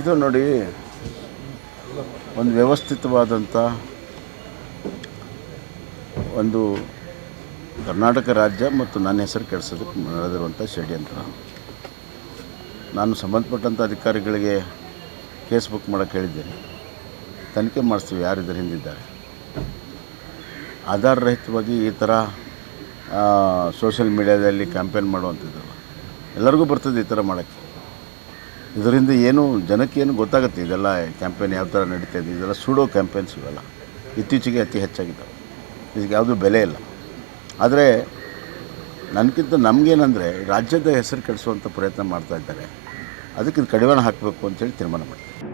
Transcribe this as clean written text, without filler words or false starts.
ಇದು ನೋಡಿ, ಒಂದು ವ್ಯವಸ್ಥಿತವಾದಂಥ ಒಂದು ಕರ್ನಾಟಕ ರಾಜ್ಯ ಮತ್ತು ನನ್ನ ಹೆಸರು ಕೆಡಿಸೋದಕ್ಕೆ ನಡೆದಿರುವಂಥ ಷಡ್ಯಂತ್ರ. ನಾನು ಸಂಬಂಧಪಟ್ಟಂಥ ಅಧಿಕಾರಿಗಳಿಗೆ ಕೇಸ್ ಬುಕ್ ಮಾಡೋಕ್ಕೆ ಹೇಳಿದ್ದೇನೆ. ತನಿಖೆ ಮಾಡಿಸ್ತೀವಿ ಯಾರು ಇದರ ಹಿಂದಿದ್ದಾರೆ. ಆಧಾರರಹಿತವಾಗಿ ಈ ಥರ ಸೋಷಿಯಲ್ ಮೀಡಿಯಾದಲ್ಲಿ ಕ್ಯಾಂಪೇನ್ ಮಾಡುವಂಥದ್ದಲ್ಲ. ಎಲ್ಲರಿಗೂ ಬರ್ತದೆ ಈ ಥರ ಮಾಡೋಕ್ಕೆ. ಇದರಿಂದ ಏನು ಜನಕ್ಕೇನು ಗೊತ್ತಾಗುತ್ತೆ ಇದೆಲ್ಲ ಕ್ಯಾಂಪೇನ್ ಯಾವ ಥರ ನಡೀತಾ ಇದೆ. ಇದೆಲ್ಲ ಸೂಡೋ ಕ್ಯಾಂಪೇನ್ಸ್ ಇವೆಲ್ಲ ಇತ್ತೀಚೆಗೆ ಅತಿ ಹೆಚ್ಚಾಗಿದ್ದಾವೆ. ಇದಕ್ಕೆ ಯಾವುದೂ ಬೆಲೆ ಇಲ್ಲ. ಆದರೆ ನನಗಿಂತ ನಮಗೇನೆಂದರೆ ರಾಜ್ಯದ ಹೆಸರು ಕೆಡಿಸುವಂಥ ಪ್ರಯತ್ನ ಮಾಡ್ತಾಯಿದ್ದಾರೆ. ಅದಕ್ಕೆ ಇದು ಕಡಿವಾಣ ಹಾಕಬೇಕು ಅಂತೇಳಿ ತೀರ್ಮಾನ ಮಾಡ್ತೀನಿ.